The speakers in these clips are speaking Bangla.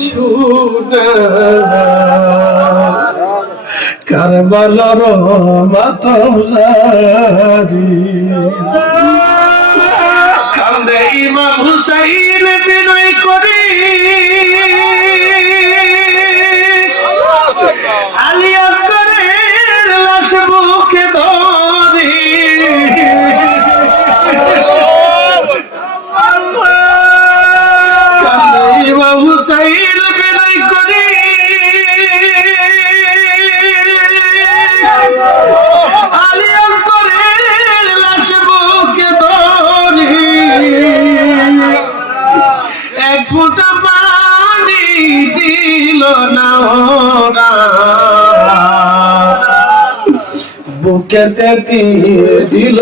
শুনে কারবালার মাতম জারি কান্দে ইমাম হুসাইন বিনয় করি আলী আকবরের লাশ বুকে ধরি কান্দে ইমাম হুসাইন বিনয় করি আলী আকবরের লাশ বুকে ধরি এক ফোঁটা পানি দিল না ওরা বুকেতে দিল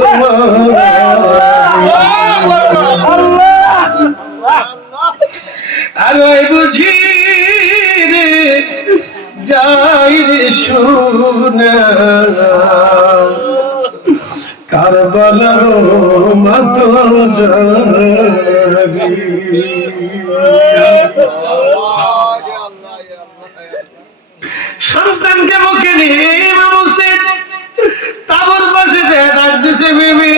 আলোয় বুঝি রে যাই রে শুনে কারবালার মাতম জারি সন্তানকে মুখে নিয়ে ইমাম হোসেন তাবুর পাশে ডাক দিছে বিবি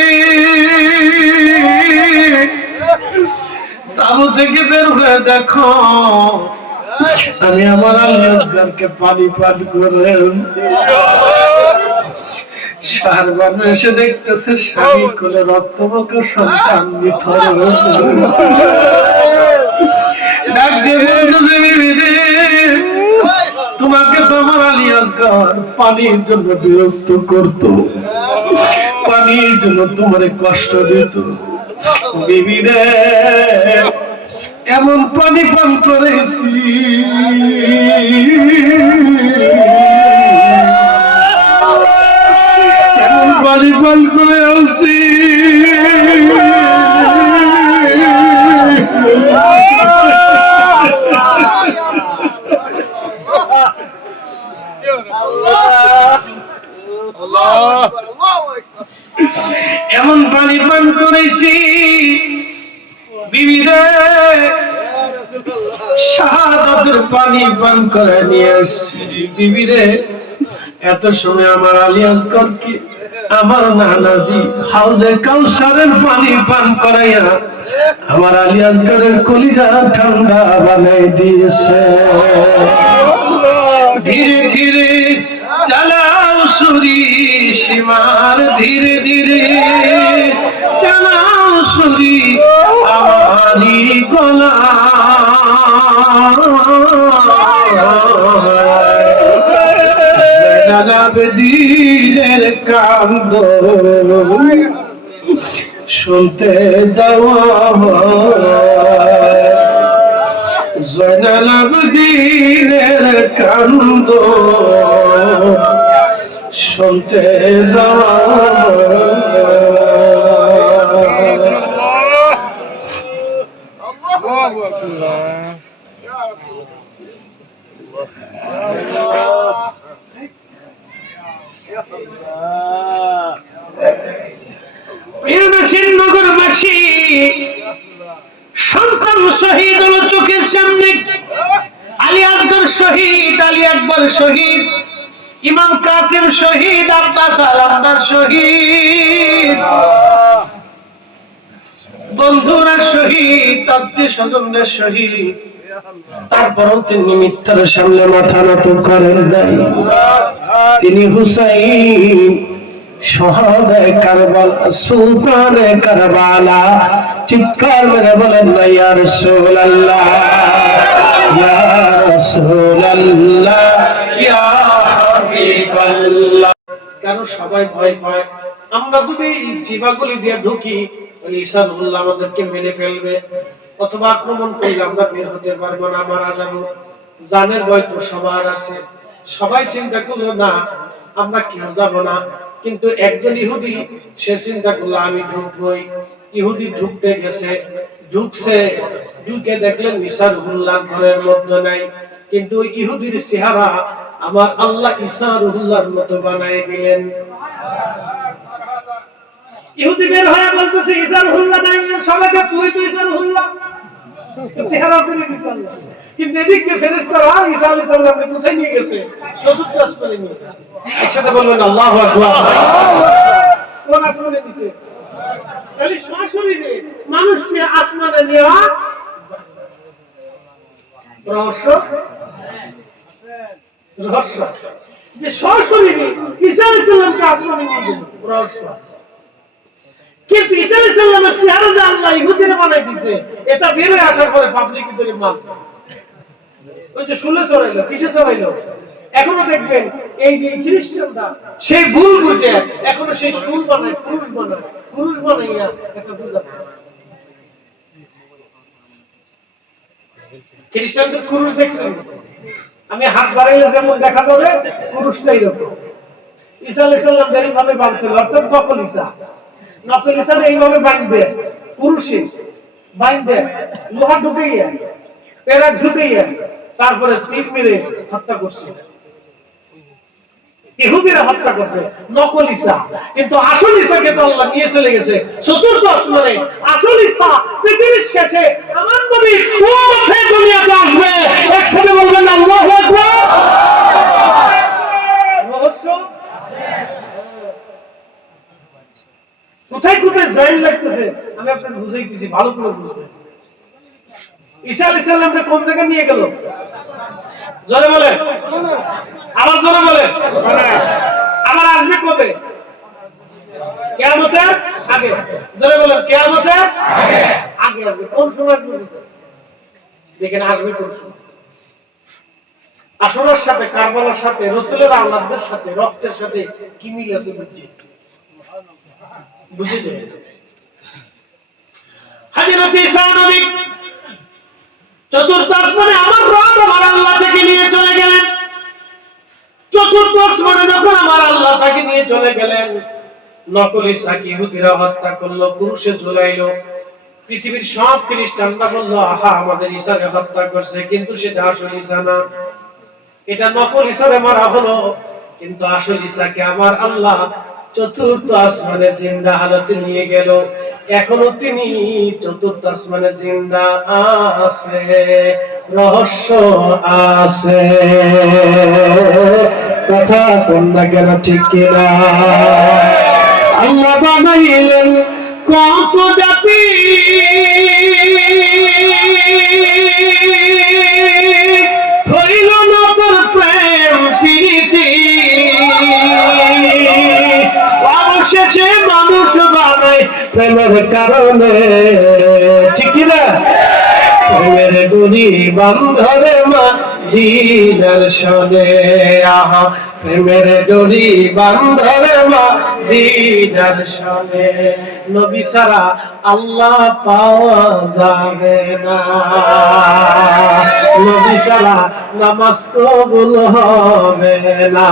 তাবু থেকে বের হয়ে দেখো আমি আমার আল্লাহকে পানি পান করে সারবার এসে দেখতেছে স্বামী কোলে রক্তমুখ সন্তান নিথর ডাক দিয়ে বলতেছে বিবি রে তোমাকে তোমার আলী আসগর পানির জন্য বিরক্ত করত পানির জন্য তোমার কষ্ট দিত বিবি রে এমন পানি পান করেছি এমন পানি পান করে আসছি এমন পানি পান করেছি বিবি রে শাহাদাতের পানি পান করে নিয়ে আসছি বিবি রে এত সময় আমার আলী আসগর কি আমার নানাজি হাউজে কাউসারের পানি পান করাইয়া আমার আলী আসগরের কলিজা ঠান্ডা বানাই দিয়েছে ধীরে ধীরে চালাও সুরি সীমার ধীরে ধীরে চালাও সুরি আমারি গলা দিনের কান্দ শুনতে দেওয়া জয়নাল আবেদীনের কান্দ শুনতে দেওয়া নগরবাসী সন্তান শহীদ হলো চোখের সামনে আলী আসগর শহীদ আলী আকবর শহীদ ইমাম কাসিম শহীদ আব্বাস আলমদার শহীদ বন্ধুরা শহীদ আত্মীয় স্বজনরা শহীদ তারপরও তিনি মিথ্যার সামনে মাথা নত করেন নাই তিনি হুসাইন শহীদে কারবালা সুলতানে কারবালা চিৎকার মেরে বলেন না ইয়া রাসূলুল্লাহ ইয়া রাসূলুল্লাহ ইয়া হাবিবাল্লাহ কেন সবাই ভয় পায় আমরা যদি জিবাগুলি দিয়ে ঢুকি তাহলে ইসাদুল্লাহ আমাদেরকে মেরে ফেলবে অথবা আক্রমণ করলে আমরা বের হতে পারবো না মারা যাবো জানের ভয় তো সবার আছে সবাই চিন্তা করলো না আমরা কেউ যাবো না কিন্তু একজন ইহুদি সে চিন্তা করলো আমি ঢুকবই ইহুদি ঢুকতে গেছে ঢুকছে ঢুকে দেখলেন ইসাদুল্লাহ ঘরের মধ্যে নাই কিন্তু ইহুদির চেহারা আমার আল্লাহ ঈসা রুহুল্লাহর মতো বানায় দিলেন ইহুদি বের হয়ে বলতেছে ঈসা রুহুল্লাহ নাই সবাইকে তুই ঈসা রুহুল্লাহ চেহারা করে দিছে আল্লাহ কিন্তু এদিকে ফেরেশতারা ঈসা আলাইহিস সালামকে কোথায় নিয়ে গেছে? চতুর্থ আসমানে নিয়ে গেছে। একসাথে বলবেন আল্লাহু আকবার। কোন আসমানে নিচে? তাহলে সরাসরি মানুষকে আসমানে নেওয়া রহস্য রহস্য যে সরাসরি ঈসা আলাইহিস সালামকে আসমানে নিয়ে গেল রহস্য। কিন্তু ঈসা আলাইহিস সালামের চেহারা যে আল্লাহ ইহুদিরা বানাই দিয়েছে, এটা বের হয়ে আসার পরে পাবলিক ভিতরে মান ওই যে শুলে চড়াইলো, কিসে চড়াইলো? এখনো দেখবেন এই যে খ্রিস্টানরা সেই ভুল বুঝে এখনো সেই শুল বানায়, পুরুষ বানাইয়া একটা পূজা। খ্রিস্টানদের পুরুষ দেখছেন? আমি হাত বাড়াইলে যেমন দেখা যাবে, পুরুষটাই এরকম। ঈসা আলাইহিস সালাম এইভাবে বাঁধছিল, অর্থাৎ নকল ঈসা। নকল ঈসা এইভাবে বাঁধবে, পুরুষে বাঁধবে, লোহা ঢুকাইয়া, পেরাক ঢুকাইয়া, তারপরে তীর মেরে হত্যা করছে। ইহুদিরা হত্যা করছে নকল ঈসা, কিন্তু আসল ঈসাকে তো আল্লাহ নিয়ে চলে গেছে চতুর্থ আসমানে। আসল ঈসা পৃথিবীর শেষে আমার নবী উম্মতে দুনিয়াতে আসবে। একসাথে বলবেন আল্লাহু আকবার। রহস্য কোথায় কোথায় জয়েন লাগতেছে আমি আপনাকে বুঝাইতেছি, ভালো করে বুঝবেন। ঈসা আলাইহিস সালামকে কোন জায়গায় নিয়ে গেল? জোরে বলেন, আবার জোরে বলেন। আবার আসবে কবে? কিয়ামতের আগে। জোরে বলেন, কিয়ামতের আগে আসবে। কোন সময় বলেছে? দেখেন আসবে কোন সময়? আসরের সাথে, কারবালার সাথে, রাসূলের আওলাদদের সাথে, রক্তের সাথে কি মিল আছে বুঝিয়ে হযরত ঈসা নবী চতুর্থ আসমানে আমার রব আমার আল্লাহ থেকে নিয়ে চলে গেলেন। চতুর্থ আসমানে যখন আমার আল্লাহ তাকে নিয়ে চলে গেলেন, নকল ঈসাকে ইহুদিরা হত্যা করলো, পুরুষে ঝুলাইলো। পৃথিবীর সব খ্রিস্টানরা বললো, আহা আমাদের ঈসাকে হত্যা করছে, কিন্তু সেটা আসল ঈসা না, এটা নকল ঈসারে মারা হলো। কিন্তু আসল ঈসাকে আমার আল্লাহ চতুর্থ আসমানে জিন্দা হালতে নিয়ে গেল। এখনো তিনি চতুর্থ আসমানে জিন্দা আছে, রহস্য আছে। কথা কোন না কেন ঠিক কিনা? আল্লাহ বানাইলেন কত জাতি, হইল না তোর প্রেম প্রীতি, অবশেষে মানুষ বানায় প্রেমের কারণে। ঠিক কিনা? প্রেমের ডুরি বান্ধরে মদিনার শোনে, আহা প্রেমের ডুরি বান্ধরে মদিনার শোনে। নবী ছাড়া আল্লাহ পাওয়া যাবে না, নবী ছাড়া নামাজ কবুল হবে না,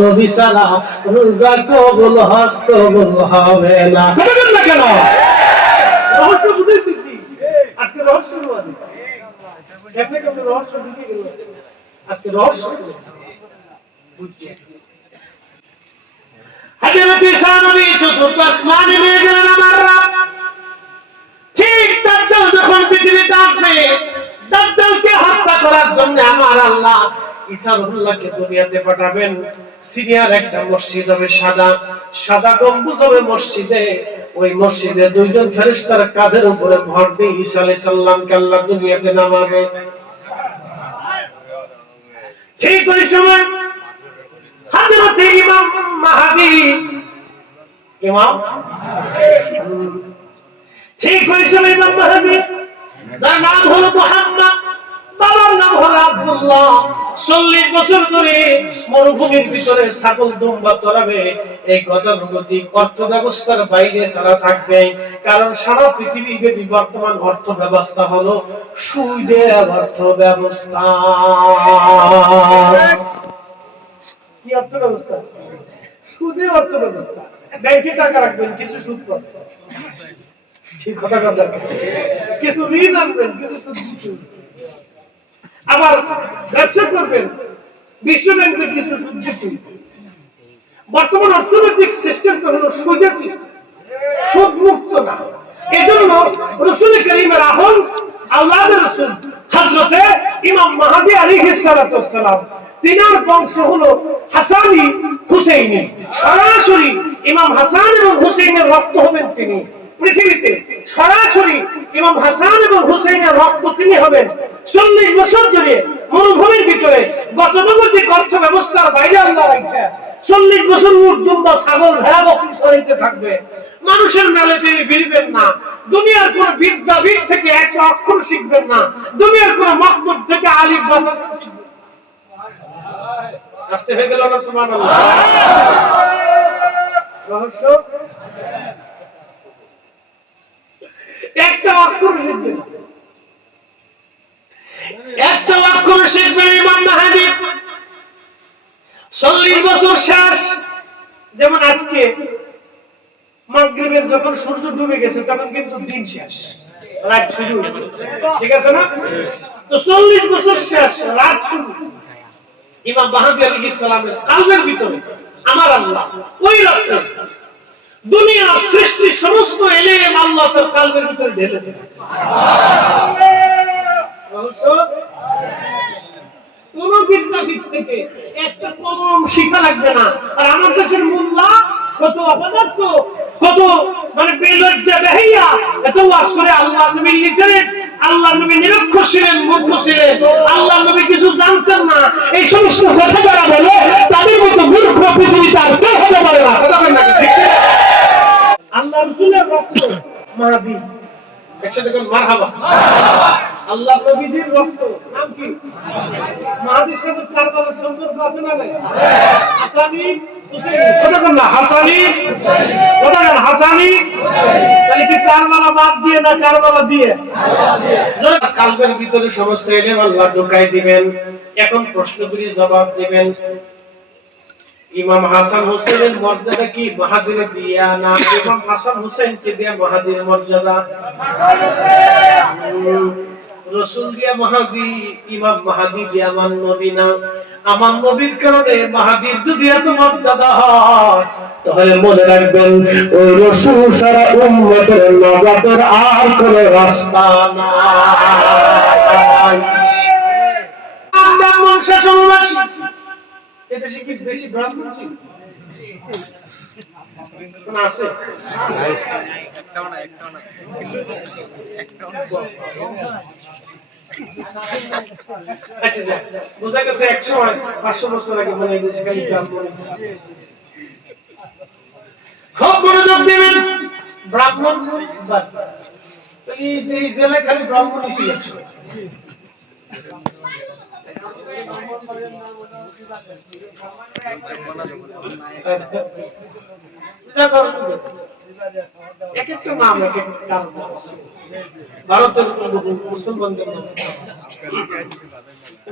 নবী ছাড়া রোজা কবুল, হজ কবুল হবে না। কেন? রহস্য বুঝাইতেছি আজকে, রহস্য রহস্য দিতে গেল আজকে রহস্য বুঝছে। হযরত ঈসা নবী চতুর্থ আসমানে নিয়ে গেলেন আমার রব। ঠিক দাজ্জাল যখন পৃথিবীতে আসবে, দাজ্জালকে হত্যা করার জন্য আমার আল্লাহ ঈসা রুহুল্লাহকে দুনিয়াতে পাঠাবেন। সিরিয়ার একটা মসজিদ হবে, সাদা গম্বুজ হবে মসজিদে। ওই মসজিদে দুইজন ফেরেশতার কাঁধের উপরে ভর দিয়ে ঈসা আলাইহিস সালামকে আল্লাহ দুনিয়াতে নামাবে। ঠিক ওই সময় হযরত ইমাম মাহদী, ঠিক ওই সময় ইমাম মাহদী, যার নাম হলো মুহাম্মদ, বাবার নাম হলো আব্দুল্লাহ, 40 বছর ধরে মরুভূমির ভিতরে ছাগল দুম্বা চড়াবে। এই গতানুগতিক অর্থ ব্যবস্থার বাইরে তারা থাকবে, কারণ সারা পৃথিবী ব্যাপী বর্তমান অর্থ ব্যবস্থা হলো সুদের অর্থ ব্যবস্থা। কি অর্থ ব্যবস্থা? সুদের অর্থ ব্যবস্থা। ব্যাংকে টাকা রাখবেন, কিছু সুদ পাবেন, ঠিক কথা কথা, কিছু ঋণ আনবেন, কিছু সুদ দিবেন। আবার ব্যবসা করবেন, বিশ্ব ব্যাংকে কিছু সুদ দিবেন। বর্তমান অর্থনৈতিক সিস্টেমটা হলো সুদের সিস্টেম, সুদ মুক্ত না। এজন্য রাসূল কারীমের আহল আওলাদের রাসূল হযরতে ইমাম মাহদী আলাইহিস সালাতু ওয়াস সালাম, তিনার বংশ হলো হাসানি হুসাইনি। সরাসরি ইমাম হাসান এবং হুসাইনের রক্ত হবেন তিনি। পৃথিবীতে সরাসরি ইমাম হাসান এবং হুসাইনের রক্ত তিনি হবেন। 40 বছর ধরে মরুভূমির ভিতরে গতানুগতিক অর্থ ব্যবস্থার বাইরে আল্লাহ রাখা 40 বছর উট দুম্বা ছাগল ভেড়া বকরি চড়াইতে থাকবে। মানুষের মেলে তিনি ফিরবেন না। দুনিয়ার কোন বিদ্যাপীঠ থেকে একটা অক্ষর শিখবেন না। দুনিয়ার কোন মাকতুব থেকে আলিফ বাতা শিখবেন না। আসতে হয়ে গেল না সুবহানাল্লাহ। রহস্য একটা অক্ষর শিখবেন, একটা অক্ষর শিখবেন ইমাম মাহদী। 40 বছর শেষ। যেমন আজকে মাগরিবের যখন সূর্য ডুবে গেছে তখন কিন্তু দিন শেষ, রাত শুরু হয়েছে, ঠিক আছে না? তো 40 বছর শেষ, রাত শুরু। ইমাম মাহদী আলাইহিস সালামের কলবের ভিতরে আমার আল্লাহ ওই রাতে দুনিয়ার সৃষ্টি সমস্ত ইলম আল্লাহ তার কলবের ভিতরে ঢেলে দেন। কোন বিদ্যাপীঠ থেকে একটা কলম শিখা লাগবে না। আর আমার দেশের মোল্লা কত অপদার্থ, কত মানে বেলজ্জা বেহাইয়া, এত ওয়াজ করে আল্লাহ নবী লিখেন, আল্লাহ নবী নিরক্ষর ছিলেন, মূর্খ ছিলেন, আল্লাহ নবী কিছু জানতেন না, এই সমস্ত কথা যারা বলে তাদের মতো মূর্খ পৃথিবীতে আর কেউ হতে পারে না। কথা বলেন না ঠিক না? আল্লাহ রাসূলের রক্ত মাহদী, একসাথে বলুন মারহাবা। আল্লাহ নবীর রক্ত নাম কি? মাহদীর সাথে কারবালার সম্পর্ক আছে না নাই? হাসানি হুসাইনি। কথা বল না, হাসানি কথা বল, হাসানি। তাহলে কি কারবালা বাদ দিয়ে না কারবালা দিয়ে? যারা কলবের ভিতরে সমস্ত ইলম আল্লাহ ঢুকাই দিবেন। এখন প্রশ্নগুলি জবাব দিবেন। ইমাম হাসান হুসাইনের মর্যাদা কি মাহদীর দিয়া না ইমাম হাসান হুসাইনকে দিয়া মাহদীর মর্যাদা? রাসূল দিয়া মাহদী, ইমাম মাহদী দিয়া আমার নবী না। আমার নবীর কারণে মাহদীর যদি এত মর্যাদা হয় তাহলে মনে রাখবেন ওই রাসূল ছাড়া উম্মতের নাজাতের আর কোনো রাস্তা নাই। আমরা বংশানুবাসী এদেশে কি বেশি ব্রাহ্মণ ছিল না? আছে একটাও না, একটাও না, একটাও না। আচ্ছা যা বোঝা গেছে 100 বছর আগে মনে হয়েছে খালি ব্রাহ্মণ। খুব মনোযোগ দিবেন। ব্রাহ্মণ এই জেলায় খালি ব্রাহ্মণই ছিল। এক একটা নাম এক একটা কারণ আছে। ভারতের মুসলমানদের নাম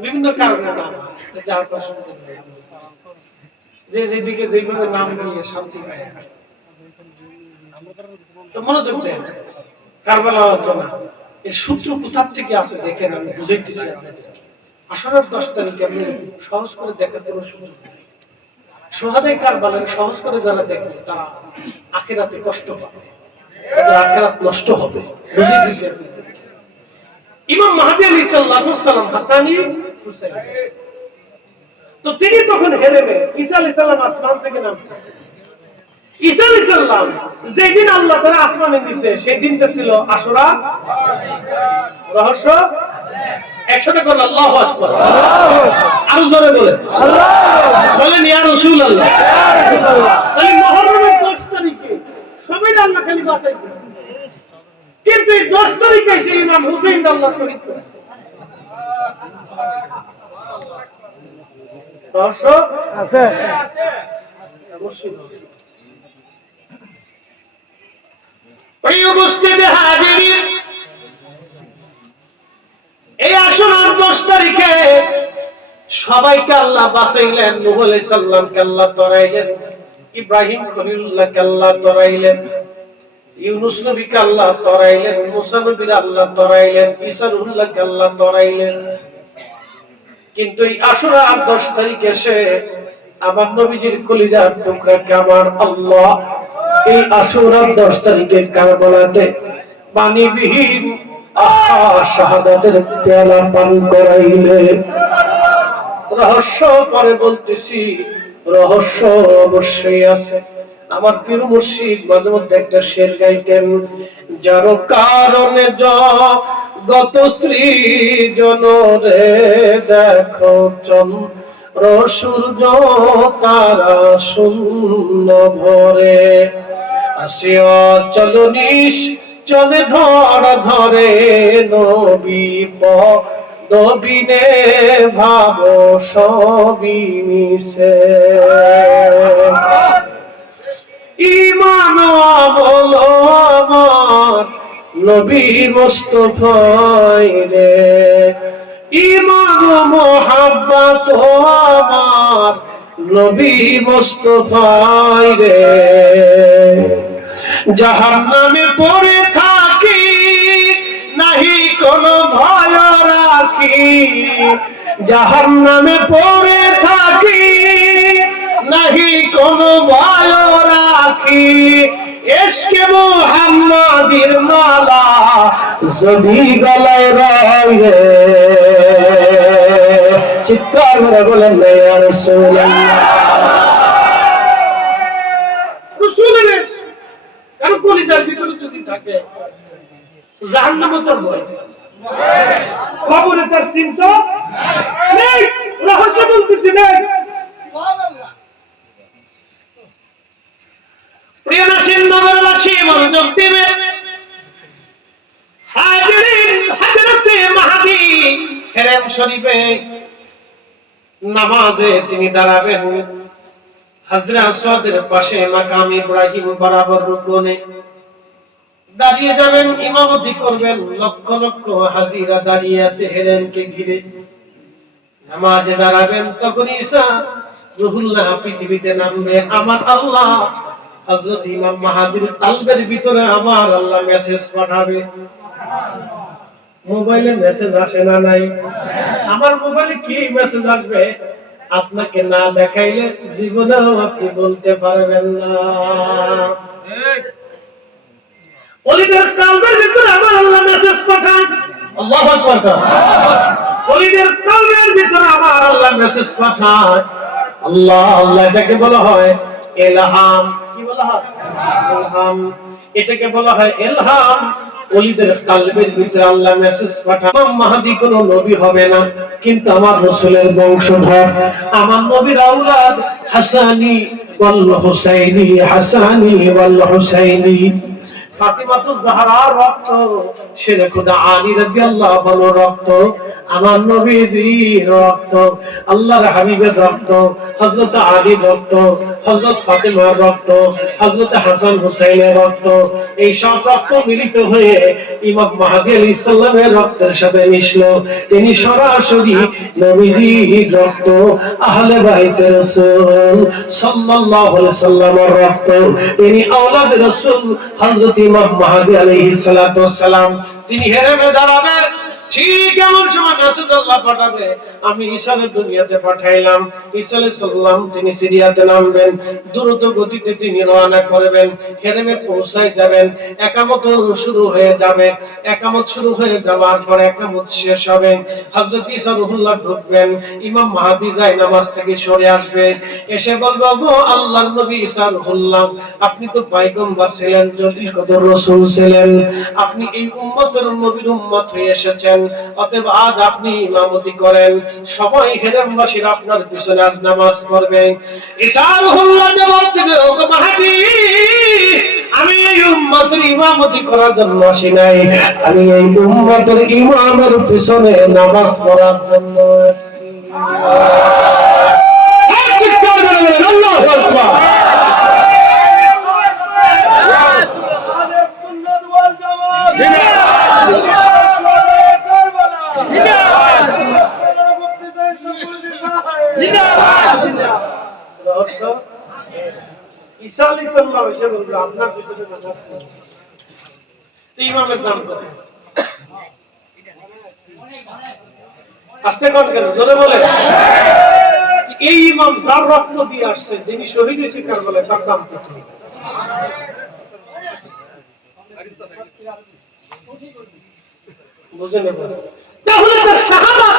বিভিন্ন কারণে নাম, যার পছন্দ যে যেদিকে যেভাবে নাম নিয়ে শান্তি পায়। তো মনোযোগ দেন। কারবালা আলোচনা এর সূত্র কোথার থেকে আছে দেখেন, আমি বুঝাইতেছি আপনাদেরকে। আসরের 10 তারিখে আমি সহজ করে দেখার কোনো সুযোগ নেই। শহাদায়ে কারবালার সহজ করে যারা দেখবে তারা আখিরাতে কষ্ট পাবে, তাদের আখিরাত নষ্ট হবে। বুঝাইতেছি। ইমাম মাহদী আলাইহিস সালাম হাসানি হুসাইনি। তো তিনি তখন হেরেমে ঈসা আলাইহিস সালাম আসমান থেকে নামতেছে। ঈসা আলাইহিস সালাম যেদিন আল্লাহ তাআলা আসমানে নিছে সেই দিনটা ছিল আশুরা। রহস্য একসাথে বলেন আল্লাহু আকবার। আরো জোরে বলেন আল্লাহু বলেন ইয়া রাসূলুল্লাহ। তাহলে মুহররমের 10 তারিখে সবাই আল্লাহ খালি বাঁচাইতেছে, কিন্তু এই 10 তারিখে সেই ইমাম হুসাইন আল্লাহ শহীদ করেছে। রহস্য আছে অবশ্যই। প্রিয় উপস্থিতি হাজিরিন, এই আশুরার 10 তারিখে সবাইকে আল্লাহ বাঁচাইলেন। নূহ আলাইহিস সালামকে আল্লাহ তরাইলেন, ইব্রাহিম খলিলুল্লাহকে আল্লাহ তরাইলেন, ইউনূস নবীকে আল্লাহ তরাইলেন, মুসা নবীকে আল্লাহ তরাইলেন, ঈসা রুহুল্লাহকে আল্লাহ তরাইলেন। কিন্তু এই আশুরার 10 তারিখে এসে আমার নবীজির কলিজার টুকরাকে আমার আল্লাহ এই আশুরার 10 তারিখে কারবালাতে পানিবিহীন আহা শাহাদাতের পেয়ালা পান করাইলে। রহস্য পরে বলতেছি, রহস্য অবশ্যই আছে। আমার পীর মুর্শিদ মাঝে মধ্যে একটা শের গাইতেন, যার কারণে জগত সৃজন রে দেখো চন্দ্র সূর্য তারা শূন্য ভরে, আসিয়া চলো চলে ধরে নবী নবীনে ভাব সবই মিশে, ঈমান আমল আমার নবী মুস্তাফায় রে, ঈমান মুহাব্বত আমার নবী মুস্তাফায় রে। জাহান্নামে পড়ে থাকি নাহি কোনো ভয় রাখি, জাহান্নামে পড়ে থাকি নাহি কোনো ভয় রাখি, ইশকে মুহাম্মাদির মালা যদি গলায় রয়ে, চিৎকার করে বলেন ইয়া রাসূলুল্লাহ। রাসূলের কারণ কলিজার ভিতরে যদি থাকে জাহান্নামে তোর ভয়, কবরে তার চিন্তা নেই, রহস্য বলতেছি নেই। প্রিয় নাসির নগরবাসী মনোযোগ দিবে, হাজিরিন হযরতে মাহদী হেরেম শরীফে নামাজে তিনি দাঁড়াবেন, হাজরে আসওয়াদের পাশে মাকাম ইব্রাহিম বরাবর রুকুনে দাঁড়িয়ে যাবেন, ইমামতি করবেন। লক্ষ লক্ষ হাজিরা দাঁড়িয়ে আছে হেরেমকে ঘিরে, নামাজে দাঁড়াবেন। তখন ঈসা রূহুল্লাহ পৃথিবীতে নামবে। আমার আল্লাহ হযরত ইমাম মাহদীর কলবের ভিতরে আমার আল্লাহ মেসেজ পাঠাবে। মোবাইলে মেসেজ আসে না নাই? আমার মোবাইলে কি মেসেজ আসবে আপনাকে না দেখাইলে জীবনেও আপনি বলতে পারবেন না। ওলিদের কলবের ভিতরে আমার আল্লাহ মেসেজ পাঠান। আল্লাহু আকবার। ওলিদের কলবের ভিতরে আমার আল্লাহ মেসেজ পাঠায়। আল্লাহ আল্লাহ এটাকে বলা হয় ইলহাম। কি বলা হয়? ইলহাম। এটাকে বলা হয় ইলহাম। ওলিদের কলবের ভিতরে আল্লাহ মেসেজ পাঠায়। ইমাম মাহদী কোন নবী হবে না, কিন্তু আমার রাসূলের বংশধর, আমার নবীর আওলাদ হাসানী ওয়াল হুসাইনী, হাসানী ওয়াল হুসাইনী। ফাতিমাতুজ জাহরার রক্ত, শেরে খুদা আলী রাদিয়াল্লাহু আনহুর রক্ত, আমার নবীজির রক্ত, আল্লাহর হাবিবের রক্ত, হযরত আলীর রক্ত, হযরত ফাতিমার রক্ত, হযরত হাসান হুসাইনের রক্ত, এই সব রক্ত মিলিত হয়ে ইমাম মাহদী আলাইহিস সালামের রক্তের সাথে মিশলো। তিনি সরাসরি নবীজির রক্ত, আহলে বাইতে রাসূল সাল্লাল্লাহু আলাইহি সাল্লামের রক্ত। তিনি আওলাদ রাসূল হযরত ইমাম মাহদী আলাইহিস সালাতু ওয়াস সালাম। তিনি হেরেমে দাঁড়াবে, ঠিক এমন সময় মেসেজ আল্লাহ পাঠাবে। আমি ঈসাকে দুনিয়াতে পাঠাইলাম। ঈসা আলাইহিস সালাম তিনি সিরিয়াতে নামবেন, দ্রুত গতিতে তিনি রওনা করবেন, হেরেমে পৌঁছায় যাবেন। একামত শুরু হয়ে যাবে, একামত শুরু হয়ে যাওয়ার পর একামত শেষ হবে। হযরত ঈসা রূহুল্লাহ ঢুকবেন, ইমাম মাহদী যায় নামাজ থেকে সরে আসবে, এসে বলবে গো আল্লাহর নবী ঈসা রূহুল্লাহ, আপনি তো পয়গম্বর ছিলেন, জলিল কদর রাসূল ছিলেন, আপনি এই উম্মতের নবীর উম্মত হয়ে এসেছেন, অতএব আজ আপনি ইমামতি করেন। সবাই হেরেমবাসীরা আপনার পিছনে আজ নামাজ পড়বে। ঈসা রূহুল্লাহ জবাব দেবে, ওগো মাহদী, আমি এই উম্মতের ইমামতি করার জন্য আসি নাই, আমি এই উম্মতের ইমামের পিছনে নামাজ পড়ার জন্য আসছি। চিৎকার করে বলেন আল্লাহু আকবার। ঈসা আলাইহিস সালাম এসে বলবে আপনার পিছনে নামাজ পড়ো। ইমামের নাম কত? আস্তে কোন কেন জোরে বলে। এই ইমাম যার রক্ত দিয়ে আসছে, যিনি শহীদ হয়েছে কারবালায়, তার নাম কত? বুঝে নেবেন। তাহলে তার শাহাদাত,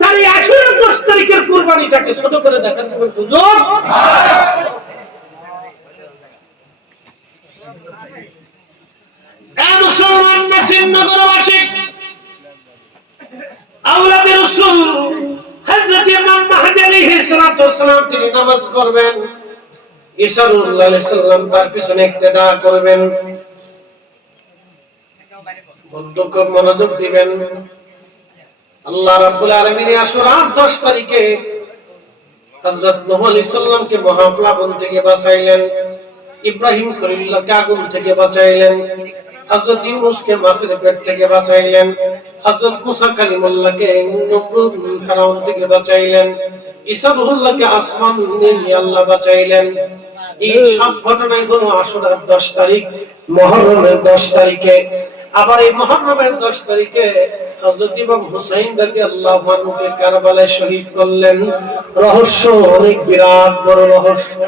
তার এই আশুরার 10 তারিখের কুরবানিটাকে ছোট করে দেখার কোনো সুযোগ মুসলমান নাসির নগরবাসী, আওলাদের রাসূল হযরত ইমাম মাহদী আলাইহিস সালাতু ওয়াস সালাম তিনি নামাজ পড়বেন, ঈসা সাল্লাল্লাহু আলাইহি সাল্লাম তার পিছনে ইক্তেদা করবেন। বন্ধু খুব মনোযোগ দিবেন। আল্লাহ রাব্বুল আলামিন আশুরার 10 তারিখে হযরত নূহ আলাইহিস সালামকে মহাপ্লাবন থেকে বাঁচাইলেন, ইব্রাহিম খলিলুল্লাহকে আগুন থেকে বাঁচাইলেন, হযরত ইউনূসকে মাছের পেট থেকে বাঁচাইলেন, হযরত মুসা কালিমুল্লাহকে নমরুদ ফেরাউন থেকে বাঁচাইলেন, ঈসা রূহুল্লাহকে আসমান নিয়ে আল্লাহ বাঁচাইলেন। এই সব ঘটনাই হলো আশুরার 10 তারিখ, মুহররমের 10 তারিখে। আবার এই মুহররমের 10 তারিখে হযরত ইমাম হুসাইন রাদিয়াল্লাহু আনহুকে কারবালায় শহীদ করলেন। রহস্য অনেক বিরাট বড় রহস্য,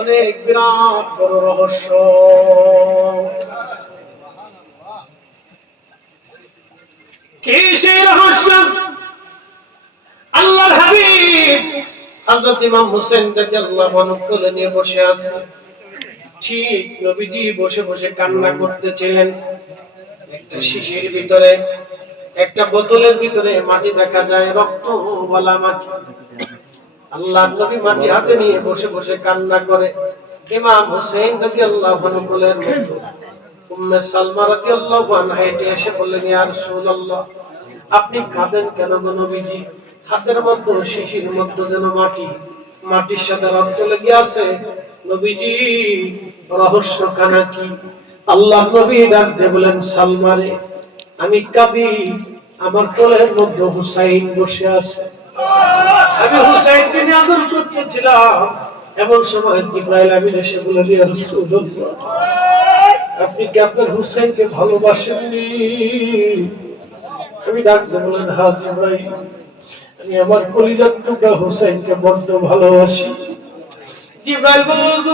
অনেক বিরাট বড় রহস্য। কি সেই রহস্য? আল্লাহর হাবিব হযরত ইমাম হুসাইন রাদিয়াল্লাহু আনহু কোলে নিয়ে বসে আছে। ঠিক নবীজি বসে বসে কান্না করতেছিলেন। একটা শিশির ভিতরে, একটা বোতলের ভিতরে মাটি দেখা যায়, রক্তওয়ালা মাটি। আল্লাহর নবী মাটি হাতে নিয়ে বসে বসে কান্না করে। ইমাম হুসাইন রাদিয়াল্লাহু আনহু বলেন, উম্মে সালমা রাদিয়াল্লাহু আনহা হেঁটে এসে বললেন, ইয়া রাসূলুল্লাহ, আপনি কাঁদেন কেন গো নবীজি? হাতের মধ্যে শিশির মধ্যে যেন মাটি, মাটির সাথে রক্ত লেগে আছে। নবীজি রহস্য খানা কি? আল্লাহ নবী ডাক দিয়ে বলেন, সালমা রে, আমি কাঁদি, আমার কোলের মধ্যে হুসাইন বসে আছে। আমি হুসাইনকে নিয়ে আদর করতেছিলাম, এমন সময় জিবরাইল আমিন এসে বললেন, ইয়া রাসূলুল্লাহ, আপনি কি আপনার হুসাইনকে ভালোবাসেননি? আমি ডাক দিয়ে বললেন, হ্যাঁ জিবরাইল, আমি আমার কলিজার টুকরা হুসাইনকে বড্ড ভালোবাসি। জিবরাইল বলল,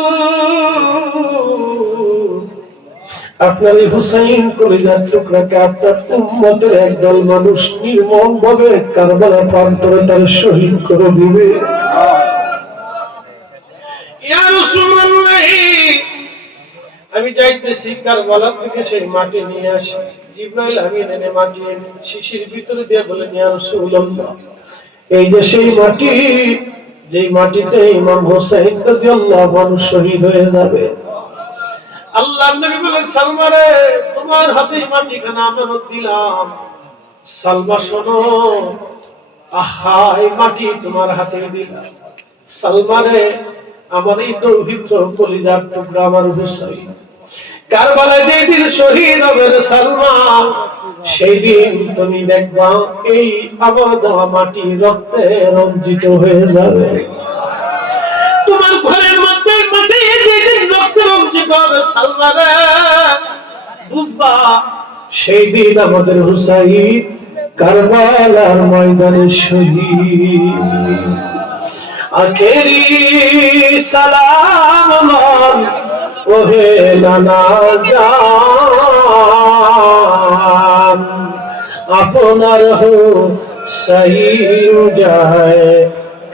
আপনার এই হুসাইন কলিজার টুকরাকে আপনার উম্মতের একদল মানুষ নির্মম ভাবে কারবালা প্রান্তরে তার শহীদ করে দিবে। ইয়া রাসূলুল্লাহ, আমি যাইতেছি কারবালা থেকে সেই মাটি নিয়ে আসি। জিবরাইল আমিন এনে মাটি শিশির ভিতরে দিয়ে বলেন, ইয়া রাসূলুল্লাহ, এই যে সেই মাটি, যেই মাটিতে ইমাম হুসাইন রাদিয়াল্লাহু আনহু শহীদ হয়ে যাবে। আল্লাহর নবী বলেন, সালমা রে, তোমার হাতে মাটিখানা আমানত দিলাম। সালমা শোনো, আহা, এই মাটি তোমার হাতে দিলাম। সালমা রে, আমার এই পবিত্র কলিজার টুকরা আমার হুসাইন কারবালায় যেদিন শহীদ হবে সালমা, সেই দিন তুমি দেখবা এই আমার দেওয়া মাটি রক্তে রঞ্জিত হয়ে যাবে। তোমার ঘরের মধ্যে মাটি যেদিন রক্তে রঞ্জিত হবে সালমা রে, বুঝবা সেই দিন আমাদের হুসাইন কারবালার ময়দানে শহীদ। আখেরি সালাম ওহে নানা জান, আপনার হুসাইন যায়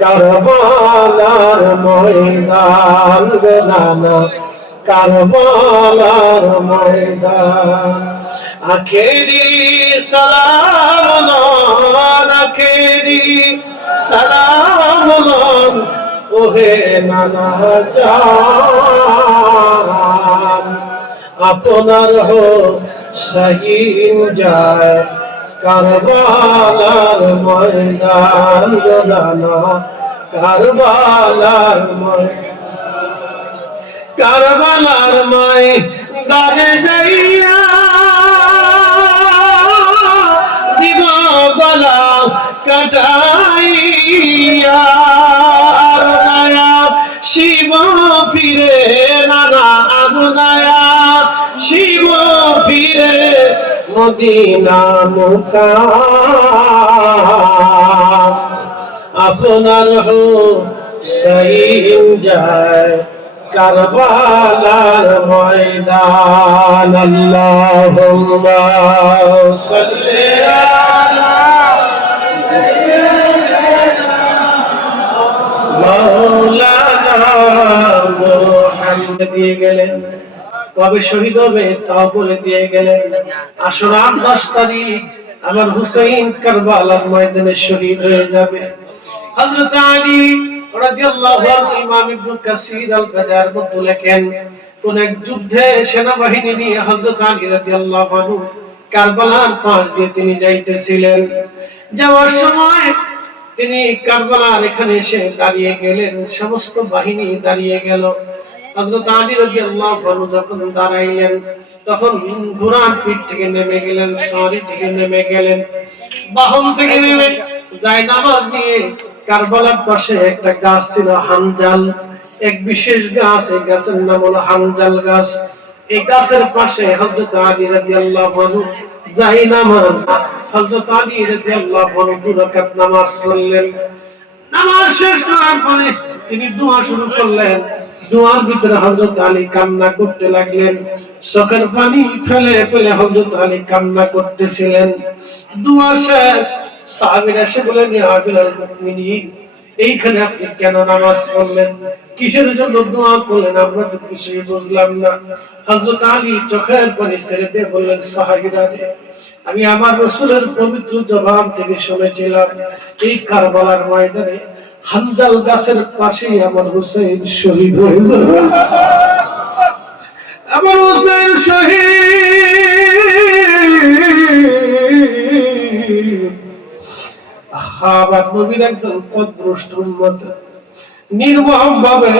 কারবালার ময়দান, নানা কারবালার ময়দান। আখেরি সালাম, আখেরি সালাম ওহে নানা জান, আপনার হুসাইন যায় কারবালার ময়দান, নানা কারবালার ময়দান। কারবালার ময়দানে যাইয়া দিব গলা কাটাইয়া, শিব ফিরে নানা আবনায়া, শিব ফিরে মদিনা মুকাম, আপনার হুসাইন যায় কারবালার ময়দান। আল্লাহুম্মা সাল্লি আলা মাওলানা মুহাম্মদ দিয়ে গেলেন। কবে শহীদ হবে তাও বলে দিয়ে গেলেন। আশুরা 10 তারিখ আমার হুসাইন কারবালার ময়দানে শহীদ হয়ে যাবে। হযরত আলী রাদিয়াল্লাহু আনহু ইমাম ইবনে কাসির আল-বাদার মধ্যে লেখেন, কোন এক যুদ্ধে সেনাবাহিনী নিয়ে হযরত আলী রাদিয়াল্লাহু আনহু কারবালার পাশ দিয়ে তিনি যাইতেছিলেন। যাওয়ার সময় তিনি কারবালার এখানে এসে দাঁড়িয়ে গেলেন, সমস্ত বাহিনী দাঁড়িয়ে গেল। হযরত আলী রাদিয়াল্লাহু আনহু যখন দাঁড়াইলেন তখন ঘোড়ার পিঠ থেকে নেমে গেলেন, সওয়ারি থেকে নেমে গেলেন, বাহন থেকে নেমে জায়নামাজ নিয়ে কারবালার পাশে একটা গাছ ছিল হানজাল, এক বিশেষ গাছ, এই গাছের নাম হলো হানজাল গাছ। এই গাছের পাশে হযরত আলী রাদিয়াল্লাহু আনহু জায়নামাজ, হযরত আলী রাদিয়াল্লাহু আনহু 2 রাকাত নামাজ পড়লেন। নামাজ শেষ করার পরে তিনি দোয়া শুরু করলেন। দোয়ার ভিতরে হযরত আলী কান্না করতে লাগলেন, চোখের পানি ফেলে ফেলে হযরত আলী কান্না করতেছিলেন। দোয়া শেষ, সাহাবীরা এসে বললেন, ইয়া আমিরুল মুমিনিন, এইখানে আপনি কেন নামাজ পড়লেন, কিসের জন্য দোয়া করলেন, আমরা তো কিছুই বুঝলাম না। হযরত আলী চোখের পানি ছেড়ে দিয়ে বললেন, সাহাবীরা, আমি আমার রাসূলের পবিত্র জবান থেকে শুনেছিলাম এই কারবালার ময়দানে হানজাল গাছের পাশে আমার হুসাইন শহীদ হয়ে যাবে। আমার হুসাইন শহীদ। আবার নবীর একদম পথভ্রষ্ট উম্মত, নির্মম ভাবে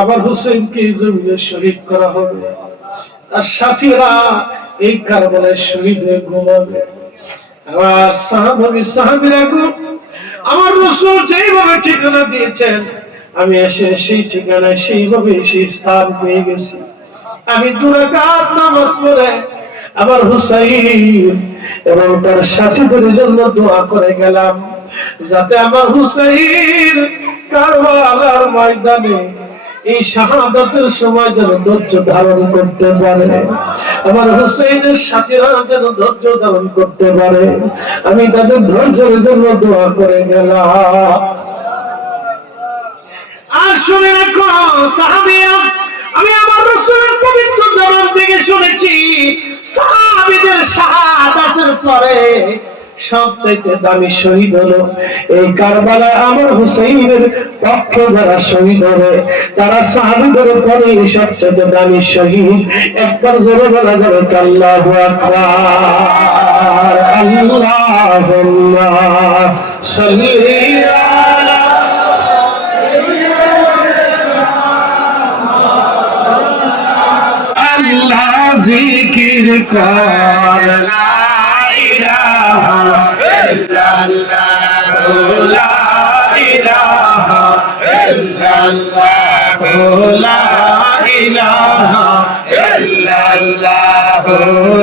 আবার হুসাইনকে জমিনে শহীদ করা হবে। তার সাথীরা এই কারবালায় শহীদ হয়ে ঘুমাবে। আবার সাহাবীরা আমার রাসূল যেইভাবে ঠিকানা দিয়েছেন আমি এসে সেই ঠিকানায় সেইভাবে সেই স্থান পেয়ে গেছি। আমি 2 রাকাত নামাজ পড়ে আবার হুসাইন এবং তার সাথীদের জন্য দোয়া করে গেলাম, যাতে আমার হুসাইন কারবালার ময়দানে এই শাহাদাতের সময় যেন ধৈর্য ধারণ করতে পারে, আমার হুসাইনের সাথীরা যেন ধৈর্য ধারণ করতে পারে। আমি তাদের ধৈর্যের জন্য দোয়া করে গেলাম। আর শুনে রাখো সাহাবীরা, আমি আমার রাসূলের পবিত্র জবান থেকে শুনেছি সাহাবীদের শাহাদাতের পরে সবচাইতে দামি শহীদ হলো এই কারবালায় আমার হুসাইনের পক্ষে যারা শহীদ হবে তারা সাহাবীদের পরে সবচাইতে দামি শহীদ। একবার জোরে বলা যাবে আল্লাহু আকবার। আল্লাহুম্মা সাল্লি আলা আল্লাহ জিকির কর, লা ইলাহা ইল্লাল্লাহ, লা ইলাহা ইল্লাল্লাহ, লা ইলাহা ইল্লাল্লাহ,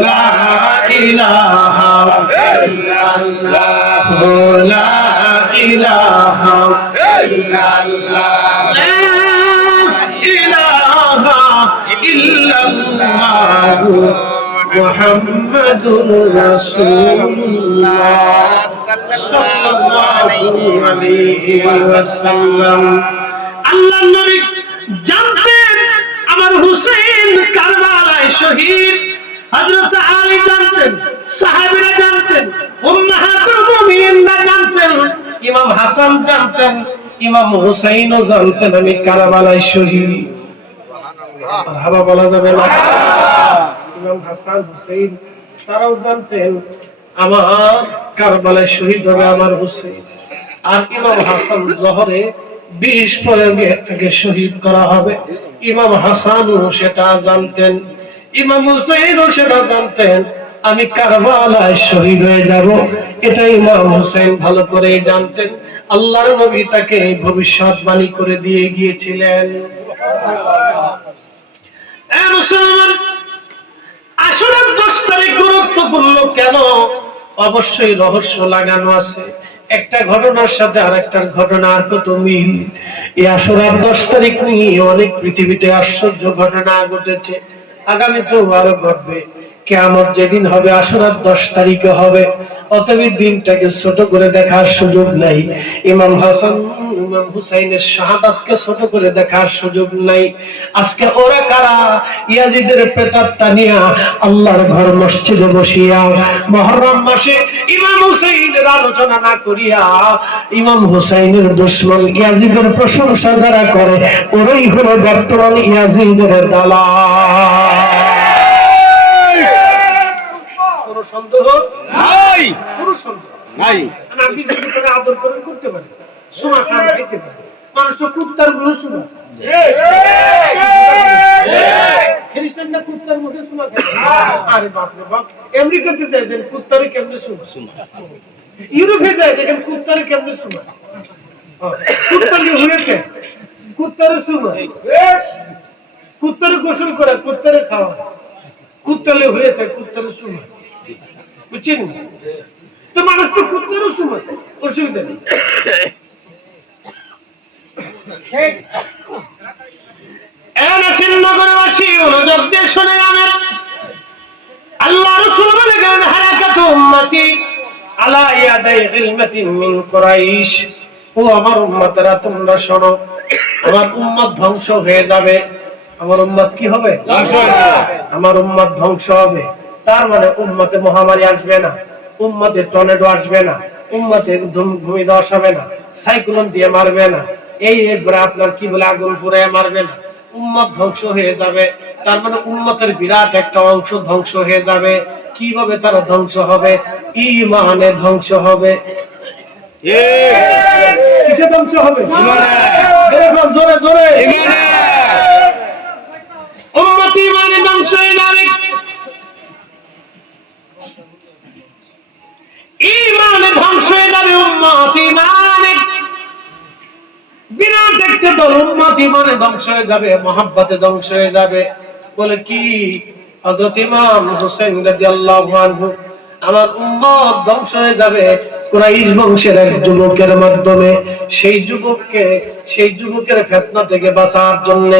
লা ইলাহা ইল্লাল্লাহ, লা ইলাহা ইল্লাল্লাহ, লা ইলাহা ইল্লাল্লাহ, মুহাম্মাদুর রাসূলুল্লাহ সাল্লাল্লাহু আলাইহি ওয়াসাল্লাম। আল্লাহর নবী জানতেন আমার হুসাইন কারবালায় শহীদ, হযরত আলী জানতেন, সাহাবীরা জানতেন, উম্মাহাতুল মুমিনিনরা জানতেন, ইমাম হাসান জানতেন, ইমাম হুসাইনও জানতেন আমি কারবালায় শহীদ। সুবহানাল্লাহ বলা যাবে না? ইমাম হাসান হুসাইন তারাও জানতেন আমার কারবালায় শহীদ হবে আমার হুসাইন। আর ইমাম হাসান জোহরে 20 প্রয়োগে তাকে শহীদ করা হবে, ইমাম হাসানও সেটা জানতেন, ইমাম হুসাইনও সেটা জানতেন আমি কারবালায় শহীদ হয়ে যাব। এটা ইমাম হুসাইন ভালো করেই জানতেন। আল্লাহর নবী তাকে ভবিষ্যৎবাণী করে দিয়ে গিয়েছিলেন। মুসলমান, আসলে 10 তারিখ গুরুত্বপূর্ণ কেন? অবশ্যই রহস্য লাগানো আছে। একটা ঘটনার সাথে আরেকটার ঘটনার কত মিল। এই আশুরার 10 তারিখ নিয়ে অনেক পৃথিবীতে আশ্চর্য ঘটনা ঘটেছে, আগামীতেও আরো ঘটবে। কিয়ামত যেদিন হবে আশুরার 10 তারিখে হবে, অতএব দিনটাকে ছোট করে দেখার সুযোগ নাই। ইমাম হাসান ইমাম হুসাইনের শাহাদাতকে ছোট করে দেখার সুযোগ নাই। আজকে ওরা কারা? ইয়াজিদের প্রেতাত্মা নিয়া আল্লাহর ঘর মসজিদে বসিয়া মুহররম মাসে ইমাম হুসাইনের আলোচনা না করিয়া ইমাম হুসাইনের দুশমন ইয়াজিদের প্রশংসা যারা করে, ওরাই হলো বর্তমান ইয়াজিদের দালাল। কোনো সন্দেহ নাই, কোনো সন্দেহ নাই। আপনি যদি করে আদর করে করতে পারেন, সোনা খান খাইতে পারেন, মানুষ তো কুত্তার মুখে সোনা, খ্রিস্টানরা কুত্তার মুখে সোনা খায়। আরে বাপ রে বাপ, আমেরিকাতে যায় দেখেন কুত্তারে কেমনে সোনা, ইউরোপে যায় দেখেন কুত্তারে কেমনে সোনা, কুত্তারে হয়েছে কুত্তারে সোনা, কুত্তারে গোসল করে, কুত্তারে খাওয়া, কুত্তারে হয়েছে কুত্তারে সোনা, বুঝছেন? তো মানুষ তো কুত্তারও সময়, অসুবিধা নেই। আল্লাহ রাসূল বলেন হালাকাতু উম্মতি আলা ইয়াদাই ইলমাতিন মিন কুরাইশ। ও আমার উম্মতেরা তোমরা শোনো, আমার উম্মত ধ্বংস হয়ে যাবে। আমার উম্মত কি হবে? ধ্বংস হবে। আমার উম্মত ধ্বংস হবে, তার মানে উম্মতে মহামারী আসবে না, উম্মতে টর্নেডো আসবে না, উম্মতে ভূমিধস হবে না, সাইক্লোন দিয়ে মারবে না, এই একবার আপনার কি বলে আগুন পুড়িয়ে মারবে না। উম্মত ধ্বংস হয়ে যাবে, তার মানে উম্মতের বিরাট একটা অংশ ধ্বংস হয়ে যাবে। কিভাবে তারা ধ্বংস হবে? ঈমানে ধ্বংস হবে। কিসে ধ্বংস হবে? ঈমানে। জোরে জোরে ঈমানে। উম্মত ঈমানে ধ্বংস হয়ে যাবে। ঈমানে ধ্বংস হয়ে যাবে উম্মত ঈমানে। বিরাট একটা দল উম্মত ঈমানে ধ্বংস হয়ে যাবে, মহব্বতে ধ্বংস হয়ে যাবে। বলে কি? হযরত ইমাম হুসাইন রাদিয়াল্লাহু আনহু, আমার উম্মত ধ্বংস হয়ে যাবে কুরাইশ বংশের এক যুবকের মাধ্যমে। সেই যুবকের ফিতনা থেকে বাঁচার জন্য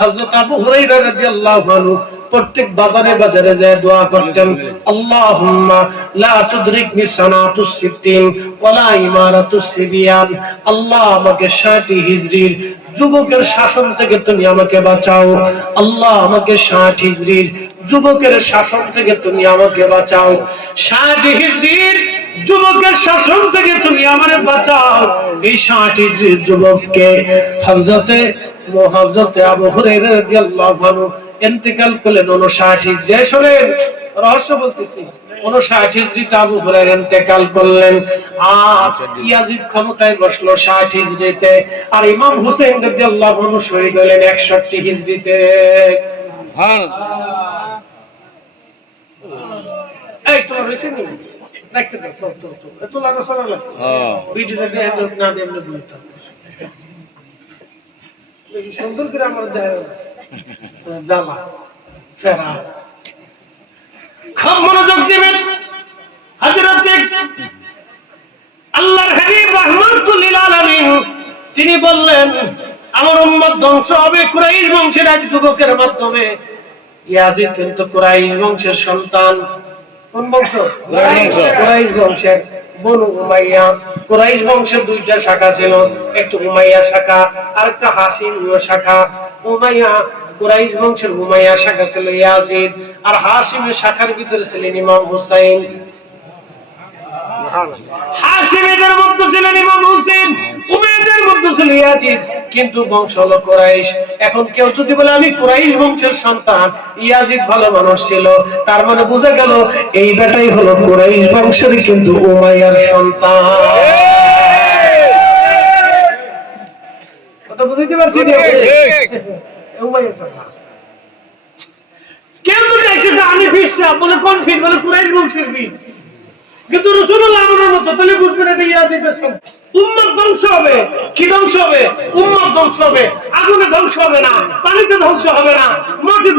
হযরত আবু হুরায়রা রাদিয়াল্লাহু আনহু প্রত্যেক বাজারে বাজারে যায় দোয়া করতেন, আল্লাহুম্মা লা তুদরিকনি সানাতুস সিত্তিন ওয়ালা ইমারাতুস সিবিয়ান। আল্লাহ আমাকে 60 হিজরির যুবকের শাসন থেকে তুমি আমাকে বাঁচাও। আল্লাহ আমাকে 60 হিজরির যুবকের শাসন থেকে তুমি আমাকে বাঁচাও। 60 হিজরির যুবকের শাসন থেকে তুমি আমারে বাঁচাও। এই 60 হিজরির যুবককে হযরতে আবু হুরায়রা রাদিয়াল্লাহু আনহু ইন্তেকাল করলেন 59 হিজরি। শুনেন, রহস্য বলতেছি, 59 হিজরিতে আবু হুরায়রা ইন্তেকাল করলেন। আর ইয়াজিদ ক্ষমতায় বসলো 60 হিজরিতে, আর ইমাম হুসাইন রাদিয়াল্লাহু আনহু শহীদ হলেন 61 হিজরিতে। এই তো রেশনি দেখতে দাও, তো এত লাগা সারা লাগে। ভিডিওটা দিয়ে এত না দিয়ে আমরা বলতাম এই সুন্দর করে আমার জামা ফেরা। খুব মনোযোগ দিবেন। হযরত আল্লাহর হাবিব রাহমাতুল লিল আলামিন তিনি বললেন, আমার উম্মত ধ্বংস হবে কুরাইশ বংশের এক যুবকের মাধ্যমে। ইয়াজিদ কিন্তু কুরাইশ বংশের সন্তান। কোন বংশ? কুরাইশ বংশের বনু উমাইয়া। কুরাইশ বংশের দুইটা শাখা ছিল, একটা উমাইয়া শাখা আর একটা হাশিমীয় শাখা। উমাইয়া কুরাইশ বংশের উমাইয়া শাখা ছিল ইয়াজিদ, আর হাশিমের শাখার ভিতরে ছিলেন ইমাম হুসাইন। হাশিমীদের মধ্যে ছিলেন ইমাম হুসাইন, উমাইয়াদের মধ্যে ছিল ইয়াজিদ, কিন্তু বংশ হলো কুরাইশ। এখন কেউ যদি বলে আমি কুরাইশ বংশের সন্তান, ইয়াজিদ ভালো মানুষ ছিল, তার মানে বোঝা গেল এই বেটাই হলো কুরাইশ বংশের কিন্তু উমাইয়ার সন্তান। কথা বুঝতে পারছি? উমাইয়ার সন্তান। কেউ যদি একটা আমি ফিরসা বলে কোন ফির, বলে কুরাইশ বংশের ফির, কিন্তু রাসূলুল্লাহ আমাদের মত, তাহলে বুঝবেন এটা ইয়াজিদের সন্তান। উম্মত ধ্বংস হবে। কি ধ্বংস হবে? উম্মত ধ্বংস হবে। আগুনে ধ্বংস হবে না, পানিতে ধ্বংস হবে না, মাটি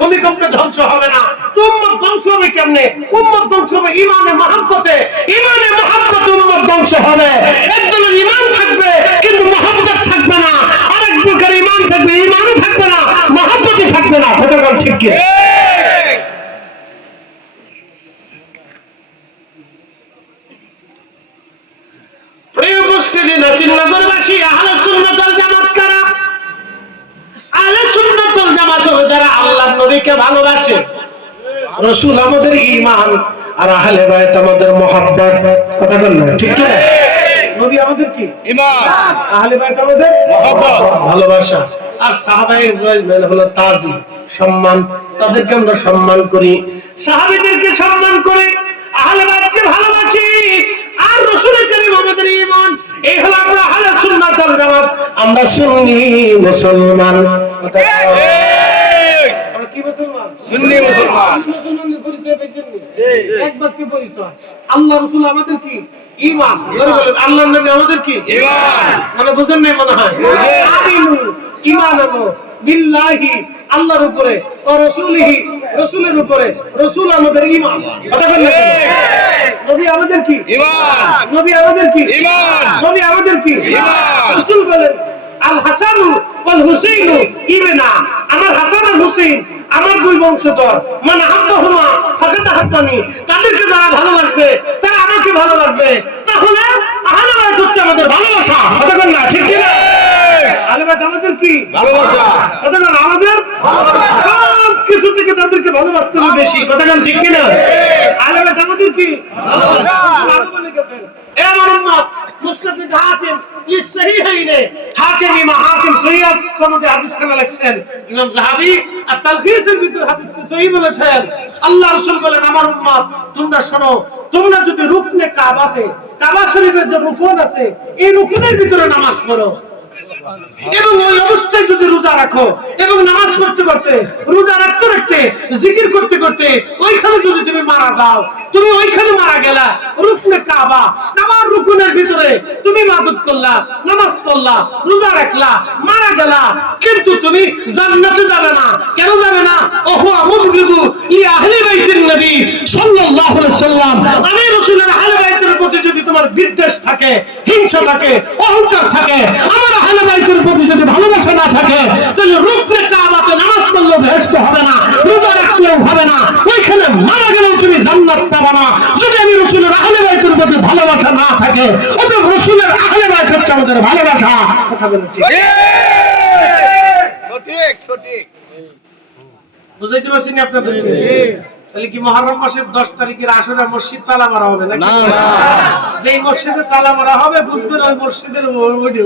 ভূমিকম্পে ধ্বংস হবে না, উম্মত ধ্বংস হবে কেমনে? উম্মত ধ্বংস হবে ঈমানে মহব্বতে। ঈমানে মহব্বতে উম্মত ধ্বংস হবে। একদলের ঈমান থাকবে কিন্তু মহব্বত থাকবে না, আরেক প্রকার ঈমান থাকবে, ঈমানও থাকবে না, মহব্বতই থাকবে না। কথা বল ঠিক কি? প্রিয় উপস্থিতি, নাসিরনগরবাসী, আহলে সুন্নাত ওয়াল জামাত কারা? আহলে সুন্নাত ওয়াল জামাত যারা আল্লাহর নবীকে ভালোবাসে। রাসূল আমাদের ঈমান, আর আহলে বাইত আমাদের মহব্বত। কথা বল না ঠিক কি? নবী আমাদের কি? ঈমান, আহলে বাইত আমাদের মহব্বত, ভালোবাসা। আর সাহাবায়ে কেরাম হলো তাজিম, সম্মান। তাদেরকে আমরা সম্মান করি, সাহাবীদেরকে সম্মান করি, আহলে বাইতকে ভালোবাসি, আর রাসূলের কারীম আমাদের ঈমান। এই হলো আমরা আহলে সুন্নাত ওয়াল জামাত। আমরা সুন্নি মুসলমান। আমরা কি মুসলমান? সুন্নি মুসলমান। মুসলমানের পরিচয় পেয়েছেন? এক বাক্যে পরিচয়। আল্লাহ রাসূল আমাদের কি? ঈমান। আল্লাহর নবী আমাদের কি? ঈমান। মানে বুঝেন না মনে হয়? আমিনু ঈমানানু বিল্লাহি, আল্লাহর উপরে, ও রাসূলিহি, রাসূলের উপরে। রাসূল আমাদের ঈমান। কথা বলেন নবী আমাদের কি? ঈমান। নবী আমাদের কি? ঈমান। নবী আমাদের কি? ঈমান। রাসূল বলেন আল হাসানু ওয়াল হুসাইনু ইবনা, আমার হাসান আর হুসাইন আমার দুই বংশধর। মান আহাব্বাহুমা ফাকাদ আহাব্বানি, তাদেরকে যারা ভালোবাসবে তারা আমাকে ভালোবাসবে। তাহলে আহলে বাইত হচ্ছে আমাদের ভালোবাসা। কথা বলেন না ঠিক কি না? আহলে বাইত আমাদের কি? ভালোবাসা। কথা বলেন আমাদের ভালোবাসা। সব কিছু থেকে তাদেরকে ভালোবাসতে হবে বেশি। কথা বলেন ঠিক কি না? আহলে বাইত আমাদের কি? ভালোবাসা। আল্লাহ বলে গেছেন এ আমার উম্মত, মুসনাদ হাকিম ইস সহিহাইনে, হাকিম ইমাম হাকিম সহিহ সনদে হাদিস খানা লিখছেন। ইমাম যাহাবী আর তালফিজের ভিতর হাদিসকে সহিহ বলেছেন। আল্লাহ রাসূল বলেন আমার উম্মত তোমরা শোনো, তোমরা যদি রুকনে কাবাতে, কাবা শরীফের যে রুকন আছে, এই রুকনের ভিতরে নামাজ পড়ো, এবং ওই অবস্থায় যদি রোজা রাখো, এবং নামাজ পড়তে করতে, রোজা রাখতে রাখতে, জিকির করতে করতে ওইখানে যদি তুমি মারা যাও, তুমি ওইখানে মারা গেলা, রুকনে কাবা, কাবার রুকনের ভিতরে তুমি ইবাদত করলা, নামাজ পড়লা, রোজা রাখলা, মারা গেলা, কিন্তু তুমি জান্নাতে যাবে না। কেন যাবে না? ওহু আমুবগিদু লি আহলি বাইতিন নবী সাল্লাল্লাহু আলাইহি সাল্লাম। আমি রাসূলের আহলে বাইতের প্রতি যদি তোমার বিদ্বেষ থাকে, হিংসা থাকে, অহংকার থাকে, আমার আহলে বাইতের প্রতি যদি ভালোবাসা না থাকে, তাহলে রুকনে কাবাতে নামাজ পড়লেও বেহেশত হবে না, রোজা রাখলেও হবে না, ওইখানে মারা গেলেও তুমি জান্নাত পাবে না। যদি আমি রাসূলের আহলে বাইতের প্রতি ভালোবাসা না থাকে, অতএব রাসূলের আহলে বাইত হচ্ছে আমাদের ভালোবাসা। কথা বলেন ঠিক? সঠিক সঠিক বুঝাইতে পারছেন আপনাদের? তাহলে কি মুহররম মাসের 10 তারিখের আসরে মসজিদ তালা মারা হবে নাকি? না, যেই মসজিদে তালা মারা হবে বুঝবেন ওই মসজিদের ওইডে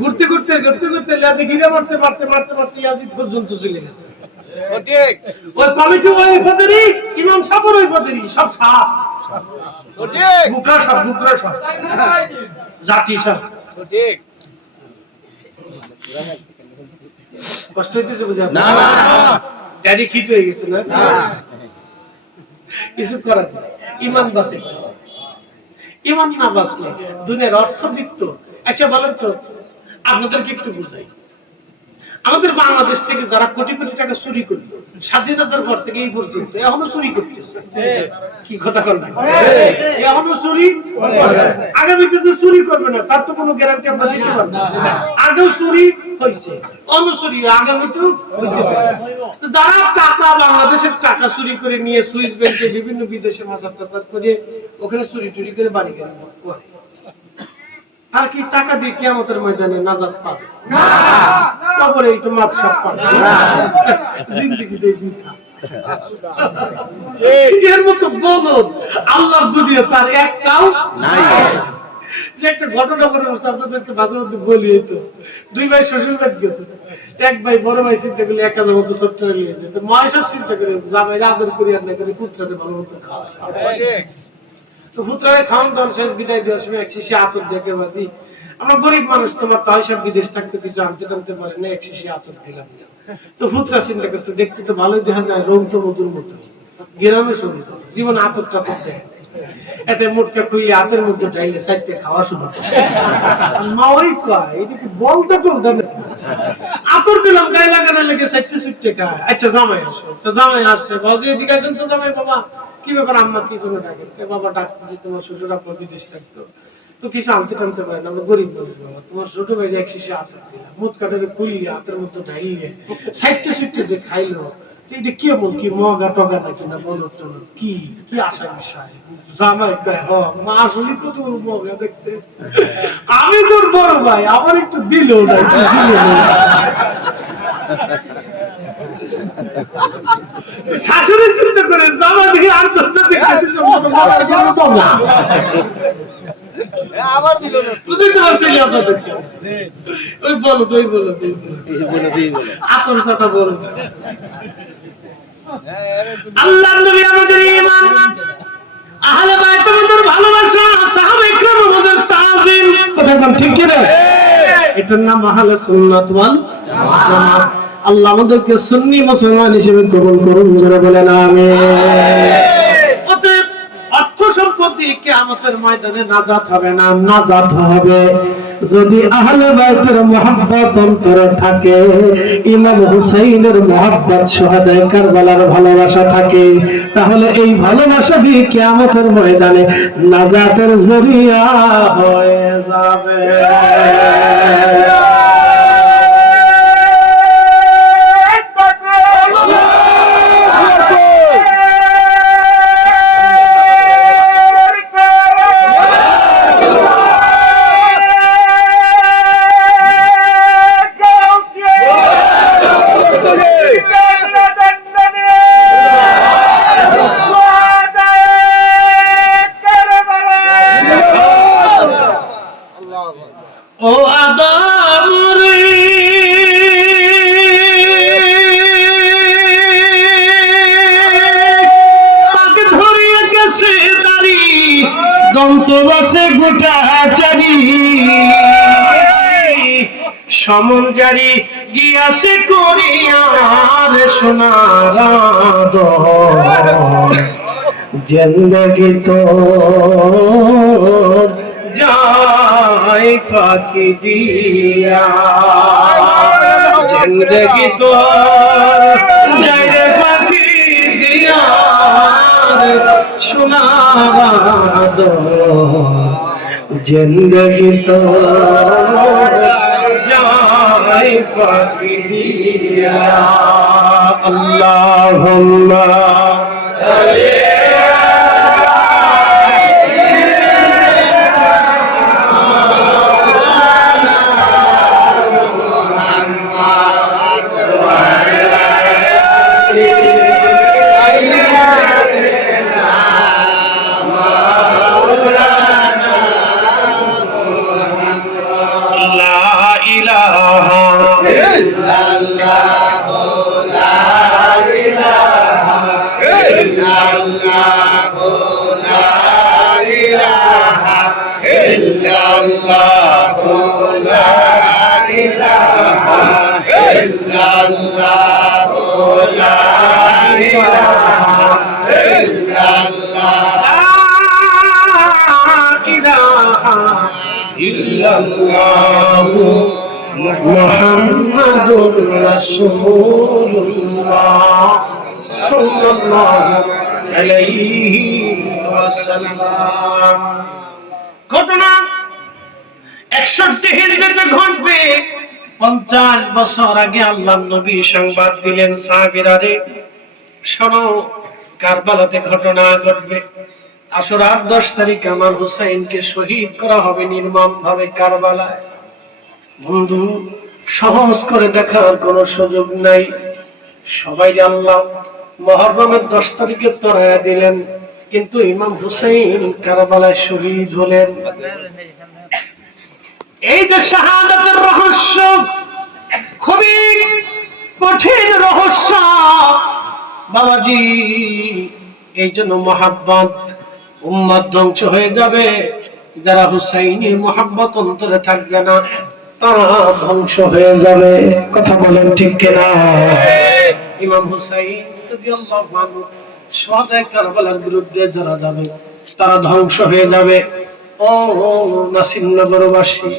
ঘুরতে ঘুরতে ঘুরতে ঘুরতে লাজে ঘিরে মারতে মারতে মারতে মারতে ইয়াজিদ পর্যন্ত চলে গেছে। সঠিক। ওই কমিটি ওই পদেরই, ইমাম সাহেব ওই পদেরই, সব সাপ। সঠিক। মুকরা সব জাতি সব। সঠিক। কষ্ট হইতেছে বুঝা? না না, ড্যাডি খিট হয়ে গেছে না? না, কিছু করার নেই। ঈমান বাঁচে, ঈমান না বাঁচলে দুনিয়ার অর্থবিত্ত। আচ্ছা বলেন তো, আপনাদেরকে একটু বুঝাই। আমাদের বাংলাদেশ থেকে যারা কোটি কোটি টাকা চুরি করে স্বাধীনতার পর থেকে এই পর্যন্ত এখনো চুরি করতেছে, কি কথা বলবেন? এখনো চুরি, আগামীতে যে চুরি করবে না তার তো কোনো গ্যারান্টি আমরা দিতে পারবো না। আগেও চুরি হয়েছে, অনুচুরি আগামীতেও হইতে পারে। যারা টাকা, বাংলাদেশের টাকা চুরি করে নিয়ে সুইস ব্যাংকে বিভিন্ন বিদেশে মাজার টাজার করে ওখানে চুরি টুরি করে বাড়ি গেলে আর কি টাকা দিয়ে কিয়ামতের ময়দানে নাজাত পাবে না, কবরে একটু মাপ সব পাবে না, জিন্দেগিতে মিথ্যা। এর মতো বলদ আল্লাহর দুনিয়া তার একটাও নাই। যে একটা ঘটনা করে আপনাদেরকে মাঝে মধ্যে বলি, তো দুই ভাই শ্বশুর বাড়ি গেছে, এক ভাই বড় ভাই চিন্তা করলে একাদের মতো ছোট্ট নিয়েছে, তো মায় সব চিন্তা করে জামাই আদর করি আর না করে পুত্রাতে ভালো মতো খাওয়ায়। তো পুত্রারে খাওয়ান দাওয়ান শেষ, বিদায় দেওয়ার সময় এক শিশি আতর দেখে বাজি, আমরা গরিব মানুষ, তোমার তাই সব বিদেশ থাকতে কিছু আনতে টানতে পারে না, এক শিশি আতর দিলাম। তো পুত্রা চিন্তা করছে দেখতে তো ভালোই দেখা যায়, রং তো মধুর মতো, গ্রামে সুন্দর, জীবন আতর টাতর দেখে এতে মুটকা খুইয়ে হাতের মধ্যে ঢাইলে সাইডে খাওয়া শুরু করছে। মা ওই কয় এটা কি বলতে বলতে আতর থাপ্পড় দিলাম গায়ে লাগানোর লেগে চারটে ছুটতে খায়। আচ্ছা জামাই আসো, তো জামাই আসছে, বাজে এদিকে আসেন তো জামাই বাবা, কি ব্যাপার আম্মা কি জন্য ডাকেন? বাবা ডাকতে তোমার শ্বশুর আপনার বিদেশ থাকতো, তো কিছু আনতে টানতে পারে না, আমরা গরিব মানুষ বাবা, তোমার ছোট ভাই এক শিশে আচার দিলাম, মুখ কাটারে খুললি হাতের মধ্যে ঢাইলিয়ে চারটে ছুটতে যে খাইলো, এটা কি এমন কি মগা টগা নাকি না বলো তো, কি কি আশা বিষয়? জামাই কয় হ মা আসলে কত মগা দেখছে, আমি তোর বড় ভাই আমার একটু দিল না, একটু দিল না। শাশুড়ি চিন্তা করে জামা দিয়ে আর দরজা আবার দিল না, বুঝতে পারছেন আপনাদেরকে? ওই বলো তুই বলো তুই আতর সাটা বলো। আল্লাহর নবী আমাদের ঈমান, আহলে বাইত আমাদের ভালোবাসা, সাহাবায়ে কেরাম আমাদের তাজিম, কথা বল ঠিক কি না? এটার নাম আহলে সুন্নাত ওয়াল জামাত। আল্লাহ আমাদেরকে সুন্নি মুসলমান হিসেবে কবুল করুন, যারা বলেন আমিন। অতএব অর্থ সম্পত্তি কিয়ামতের ময়দানে নাজাত হবে না, নাজাত হবে যদি আহলে বাইতের মুহাব্বত অন্তরে থাকে, ইমাম হুসাইনের মুহাব্বত, শুহাদায়ে কারবালার ভালোবাসা থাকে, তাহলে এই ভালোবাসা দিয়ে কিয়ামতের ময়দানে নাজাতের জরিয়া হয়ে যাবে। ও আদম রে তাকে ধরিয়া গেছে দাড়ি, দন্ত বসে গোটা চারি, সমন জারি গিয়াছে করিয়ার সোনার জিন্দগি তো যায় ফাঁকি দিয়া, জিন্দগি তো যায় ফাঁকি দিয়া, সোনার জিন্দগি তো যায় ফাঁকি দিয়া। আল্লাহুম্মা সাল্লি মুহাম্মাদুর রাসূলুল্লাহ সাল্লাল্লাহু আলাইহি ওয়াসাল্লাম। ঘটনা 61 হিজরিতে ঘটবে। 50 বছর আগে আল্লাহর নবী সংবাদ দিলেন সাহাবীরা রে শোনো, কারবালাতে ঘটনা ঘটবে। আশুরার 10 তারিখ আমার হুসাইনকে শহীদ করা হবে নির্মম ভাবে কারবালায়। বন্ধু, সহজ করে দেখার কোনো সুযোগ নাই। সবাই আল্লাহ মুহররমের 10 তারিখে তরায়া দিলেন, কিন্তু ইমাম হুসাইন কারবালায় শহীদ হলেন। এই যে শাহাদাতের রহস্য, খুবই কঠিন রহস্য বাবাজি। এই জন্য মুহাব্বত, উম্মত ধ্বংস হয়ে যাবে। যারা হুসাইনের মুহাব্বত অন্তরে থাকবে না তারা ধ্বংস হয়ে যাবে। কথা বলেন ঠিক কিনা? ইমাম হুসাইন রাদিয়াল্লাহু আনহু শুহাদায়ে কারবালার বিরুদ্ধে যারা যাবে তারা ধ্বংস হয়ে যাবে। ও নাসিরনগরবাসী,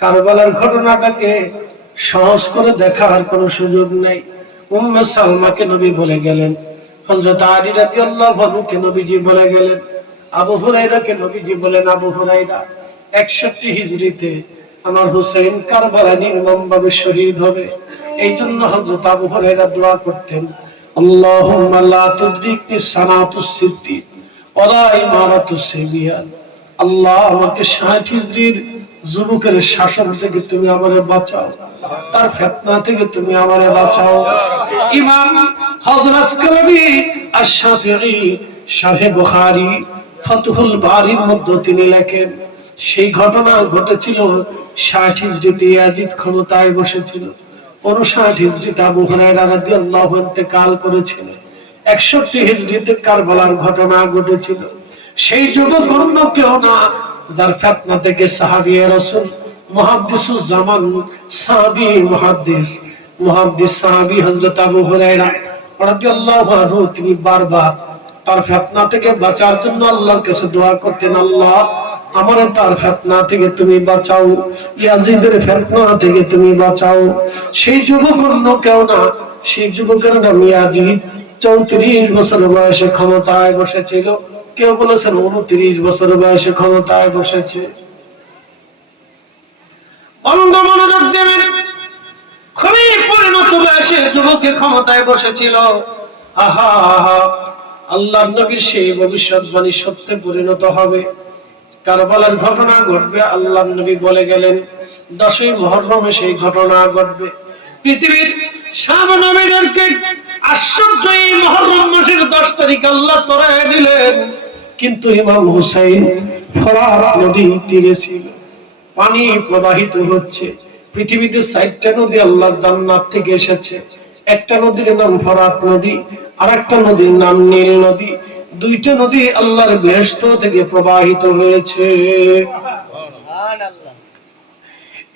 কারবালার ঘটনাটাকে সহজ করে দেখার কোনো সুযোগ নেই। উম্মে সালমাকে নবী বলে গেলেন, হযরত আলী রাদিয়াল্লাহু আনহুকে নবীজি বলে গেলেন, আবু হুরায়রাকে নবীজি বলেন, আবু হুরায়রা 61 হিজরিতে আমার হুসাইন কারবালায় নির্মমভাবে শহীদ হবে। এই জন্য হযরত আবু হুরায়রা দোয়া করতেন, আল্লাহুম্মা লা তুদরিকনি সানাতুস সিদ্দি ওয়ালা ইমারাতুস সিবিয়ান। আল্লাহ, আমাকে 60 হিজরির যুবকের শাসন থেকে তুমি আমারে বাঁচাও, তার ফিতনা থেকে তুমি আমারে বাঁচাও। ইমাম হযরত আসকালানি আশ-শাফিঈ শারহে বুখারী ফাতহুল বারীর মধ্যে তিনি লেখেন, সেই ঘটনা ঘটেছিল 60 হিজরিতে ইয়াজিদ ক্ষমতায় বসেছিল। 59 হিজরিতে আবু হুরায়রা রাদিয়াল্লাহু আনহু ইন্তেকাল করেছিল। 61 হিজরিতে কারবালার ঘটনা ঘটেছিল। সেই যুবক অন্য কেউ না, যার ফিতনা থেকে সাহাবী রাসূল মুহাদ্দিসুজ জামান সাহাবী মুহাদ্দিস সাহাবী হযরত আবু হুরায়রা রাদিয়াল্লাহু আনহু তিনি বারবার তার ফিতনা থেকে বাঁচার জন্য আল্লাহর কাছে দোয়া করতেন, আল্লাহ আমারে তার ফিতনা থেকে তুমি বাঁচাও, ইয়াজিদের ফিতনা থেকে তুমি বাঁচাও। সেই যুবক অন্য কেউ না, সেই যুবকের নাম ইয়াজিদ। 34 বছর বয়সে ক্ষমতায় বসেছিল। কেউ বলেছেন 29 বছর বয়সে ক্ষমতায় বসেছে। অন্ধ মনোযোগ দেবেন, খুবই পরিণত বয়সে যুবকে ক্ষমতায় বসেছিল। আহা আহা, আল্লাহর নবীর সেই ভবিষ্যৎবাণী সত্যে পরিণত হবে, কারবালার ঘটনা ঘটবে। আল্লাহর নবী বলে গেলেন 10ই মুহররমে সেই ঘটনা ঘটবে। পৃথিবীর সব নবীদেরকে আশ্চর্য এই মুহররম মাসের 10 তারিখ আল্লাহ তরায় দিলেন, কিন্তু ইমাম হুসাইন ফরাত নদীর তীরে ছিল, পানি প্রবাহিত হচ্ছে। পৃথিবীতে 4টা নদী আল্লাহর জান্নাত থেকে এসেছে। একটা নদীর নাম ফরাত নদী, আরেকটা নদীর নাম নীল নদী। 2টা নদী আল্লাহর বেহেশত থেকে প্রবাহিত হয়েছে। সুবহানাল্লাহ।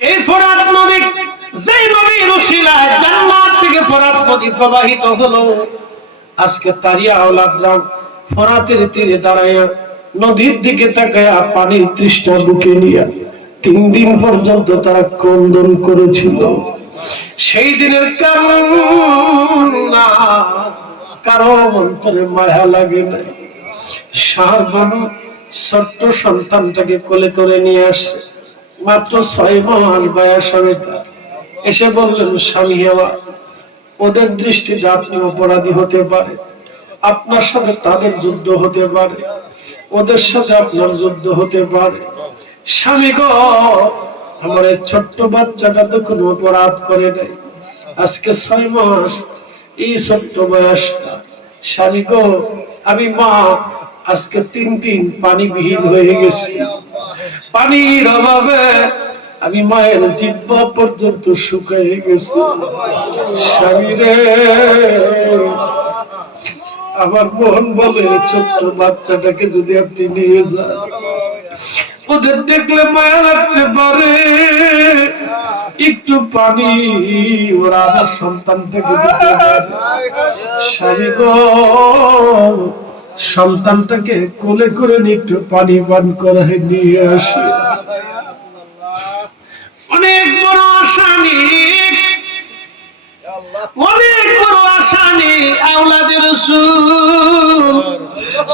এই ফরাত নদী যে নবীর উসিলায় জান্নাত থেকে ফরাত নদী প্রবাহিত হলো, আজকে তারিয়া আওলাদরা ফরাতের তীরে দাঁড়ায় নদীর দিকে তাকায় পানির তৃষ্ণা বুকে নিয়ে 3 দিন পর্যন্ত তারা ক্রন্দন করেছিল। সেই দিনের কান্না কারো অন্তরে মায়া লাগে না। শাহবানু ছোট্ট সন্তানটাকে কোলে করে নিয়ে আসছে, মাত্র 6 মাস বয়স হবে তার। এসে বললেন, স্বামী আমার, ওদের দৃষ্টিতে আপনি অপরাধী হতে পারে, আপনার সাথে তাদের যুদ্ধ হতে পারে, ওদের সাথে আপনার যুদ্ধ হতে পারে। স্বামী গো, আমার এই ছোট্ট বাচ্চাটা তো কোনো অপরাধ করে নাই, আজকে 6 মাস, এই ছোট্ট বয়সটা। স্বামী গো, আমি মা আজকে 3 দিন পানিবিহীন হয়ে গেছি, পানির অভাবে আমি মায়ের জিহ্বা পর্যন্ত শুকিয়ে গেছি। স্বামী রে, আমার মন বলে ছোট্ট বাচ্চাটাকে যদি আপনি নিয়ে যান, ওদের দেখলে মায়া লাগতে পারে, একটু পানি ওরা আমার সন্তানটাকে দিতে পারে। স্বামী গো, সন্তানটাকে কোলে করে নিয়ে একটু পানি পান করায় নিয়ে আসে। অনেক বড় আসানি, অনেক বড় আসানি আওলাদের রাসূল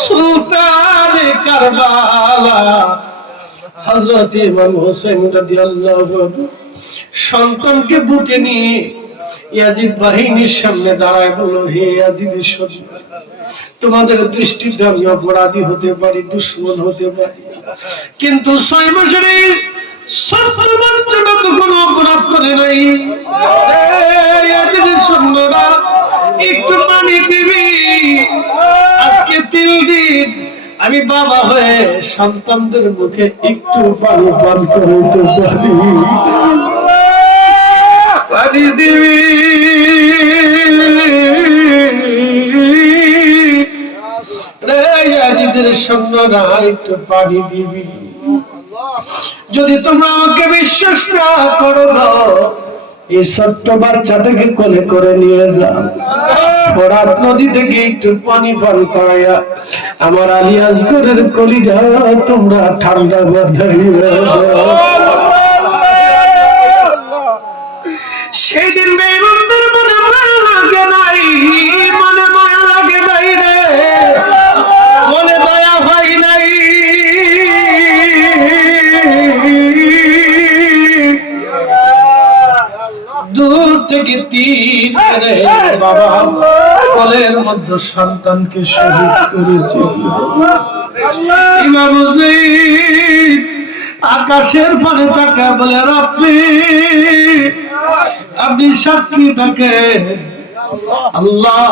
সুলতানে কারবালা হযরত ইমাম হোসেন রাদিয়াল্লাহু আনহু সন্তানকে বুকে নিয়ে ইয়াজিদ বাহিনীর সামনে দাঁড়ায় বলল, হে ইয়াজিদের সন্তান, তোমাদের দৃষ্টিতে আমি অপরাধী হতে পারি, দুশমন হতে পারি, কিন্তু 6 মাসের এই ছোট্ট বাচ্চাটা তো কোনো অপরাধ করে নাই। ইয়াজিদের সন্তানরা একটু পানি দিবি, আজকে 3 দিন আমি বাবা হয়ে সন্তানদের মুখে একটু পানি পান করতে পারি, পানি দিবি। ইয়াজিদের সন্তানরা একটু পানি দিবি। যদি তোমরা আমাকে বিশ্বাস না করো, এই ছোট্ট বাচ্চাটাকে কোলে করে নিয়ে যাও, ফরাত নদী থেকে একটু পানি পান করাইয়া আমার আলী আসগরের কলিজা তোমরা ঠান্ডা বাঁধাইয়া। সেদিন বেঈমানদের মনে মায়া লাগে নাই, মনে মায়া লাগে নাই রে, মনে দয়া হয় নাই। দূর থেকে তীর মেরে বাবা কোলের মধ্যে সন্তানকে শহীদ করেছে। ইমাম হুসাইন আকাশের পানে তাকায় বলে, রব্বি আপনি সাক্ষী থাকেন, আল্লাহ